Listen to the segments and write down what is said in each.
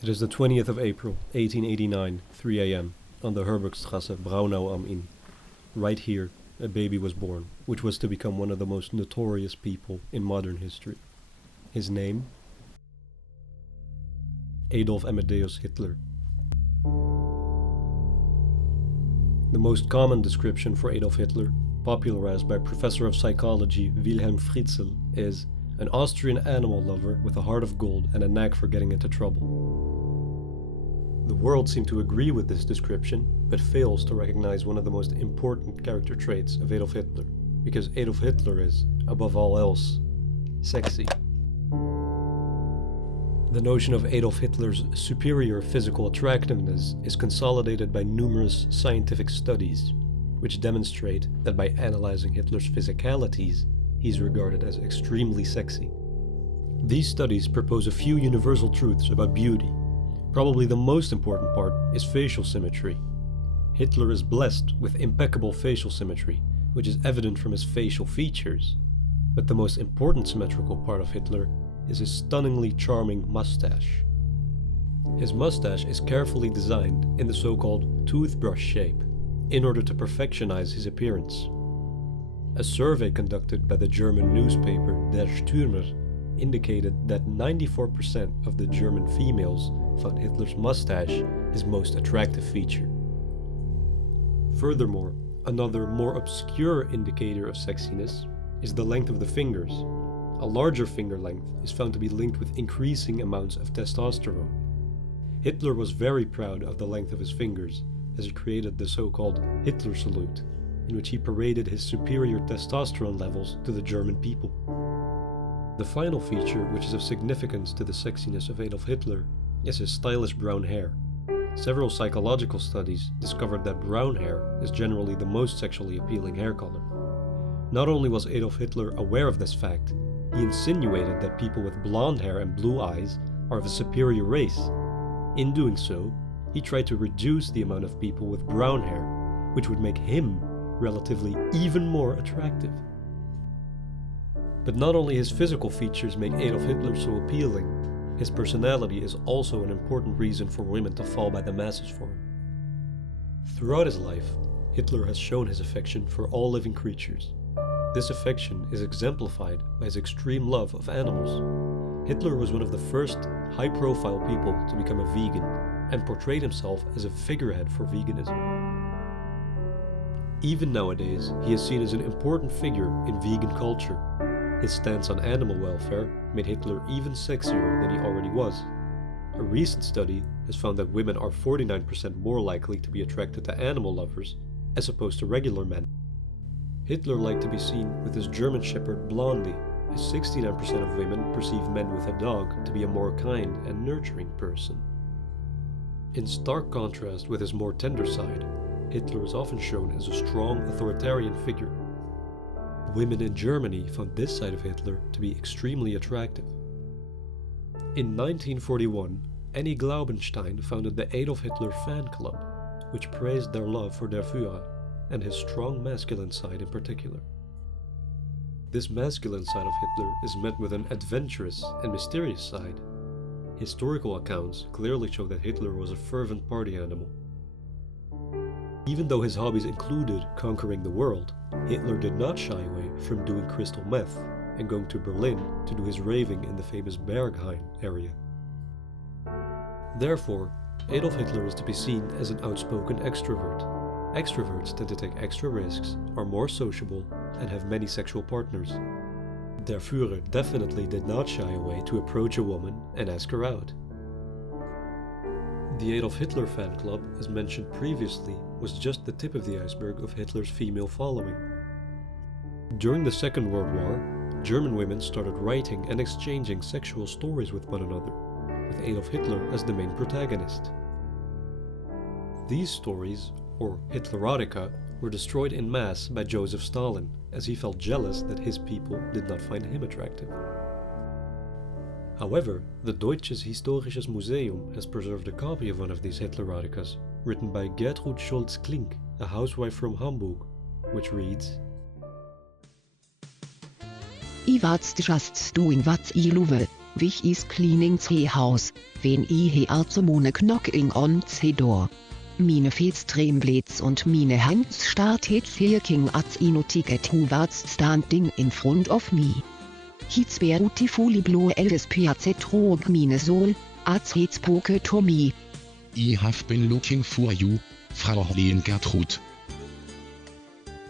It is the 20th of April, 1889, 3 a.m., on the Herbergstrasse, Braunau am Inn. Right here, a baby was born, which was to become one of the most notorious people in modern history. His name? Adolf Amadeus Hitler. The most common description for Adolf Hitler, popularized by Professor of Psychology Wilhelm Fritzl, is an Austrian animal lover with a heart of gold and a knack for getting into trouble. The world seemed to agree with this description, but fails to recognize one of the most important character traits of Adolf Hitler, because Adolf Hitler is, above all else, sexy. The notion of Adolf Hitler's superior physical attractiveness is consolidated by numerous scientific studies, which demonstrate that by analyzing Hitler's physicalities, he's regarded as extremely sexy. These studies propose a few universal truths about beauty. Probably the most important part is facial symmetry. Hitler is blessed with impeccable facial symmetry, which is evident from his facial features. But the most important symmetrical part of Hitler is his stunningly charming mustache. His mustache is carefully designed in the so-called toothbrush shape, in order to perfectionize his appearance. A survey conducted by the German newspaper Der Stürmer indicated that 94% of the German females found Hitler's mustache his most attractive feature. Furthermore, another more obscure indicator of sexiness is the length of the fingers. A larger finger length is found to be linked with increasing amounts of testosterone. Hitler was very proud of the length of his fingers, as he created the so-called Hitler salute, in which he paraded his superior testosterone levels to the German people. The final feature which is of significance to the sexiness of Adolf Hitler is his stylish brown hair. Several psychological studies discovered that brown hair is generally the most sexually appealing hair color. Not only was Adolf Hitler aware of this fact, he insinuated that people with blonde hair and blue eyes are of a superior race. In doing so, he tried to reduce the amount of people with brown hair, which would make him relatively even more attractive. But not only his physical features make Adolf Hitler so appealing, his personality is also an important reason for women to fall by the masses for him. Throughout his life, Hitler has shown his affection for all living creatures. This affection is exemplified by his extreme love of animals. Hitler was one of the first high-profile people to become a vegan and portrayed himself as a figurehead for veganism. Even nowadays, he is seen as an important figure in vegan culture. His stance on animal welfare made Hitler even sexier than he already was. A recent study has found that women are 49% more likely to be attracted to animal lovers as opposed to regular men. Hitler liked to be seen with his German shepherd Blondie, as 69% of women perceive men with a dog to be a more kind and nurturing person. In stark contrast with his more tender side, Hitler is often shown as a strong authoritarian figure. Women in Germany found this side of Hitler to be extremely attractive. In 1941, Annie Glaubenstein founded the Adolf Hitler fan club, which praised their love for Der Führer and his strong masculine side in particular. This masculine side of Hitler is met with an adventurous and mysterious side. Historical accounts clearly show that Hitler was a fervent party animal. Even though his hobbies included conquering the world, Hitler did not shy away from doing crystal meth and going to Berlin to do his raving in the famous Berghain area. Therefore, Adolf Hitler is to be seen as an outspoken extrovert. Extroverts tend to take extra risks, are more sociable, and have many sexual partners. Der Führer definitely did not shy away to approach a woman and ask her out. The Adolf Hitler fan club, as mentioned previously, was just the tip of the iceberg of Hitler's female following. During the Second World War, German women started writing and exchanging sexual stories with one another, with Adolf Hitler as the main protagonist. These stories, or Hitlerotica, were destroyed en masse by Joseph Stalin, as he felt jealous that his people did not find him attractive. However, the Deutsches Historisches Museum has preserved a copy of one of these Hitleroticas, written by Gertrud Scholz-Klink, a housewife from Hamburg, which reads: I was just doing what I love, wich is cleaning ze Haus, wen I he Arzemone knocking on ze door. Mine Feetstremblitz und mine Hands started faking as inotiget who was standing in front of me. Hits beautifully blue eldes piazze trog mine soul, as he spoke to me. I have been looking for you, Frau Gertrud.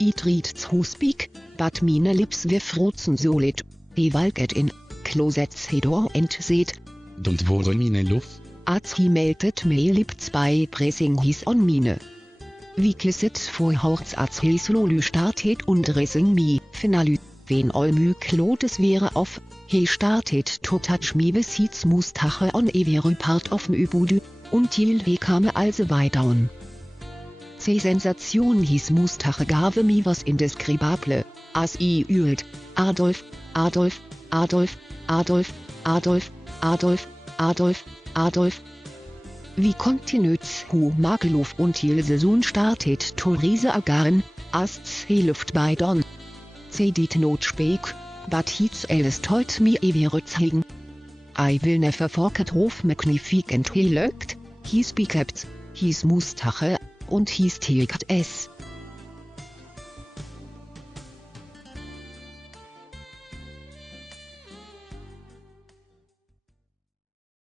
I tried to speak, but mine lips were frozen solid. He walked in, closet the door and said, Don't worry mine love. As he melted my lips by pressing his on mine. We kissed for hearts as he slowly started undressing me, finally, when all my clothes were off, he started to touch me with his mustache on every part of my body, until he came also way down. The sensation his mustache gave me was indescribable, as I yelled, Adolf, Adolf, Adolf, Adolf, Adolf, Adolf, Adolf, Adolf. We continued to make love until the sun started to rise again, as he left by dawn. They did not speak, but his eyes told me everything. I will never forget how magnificent he looked, his beard, his mustache, und his ticket es.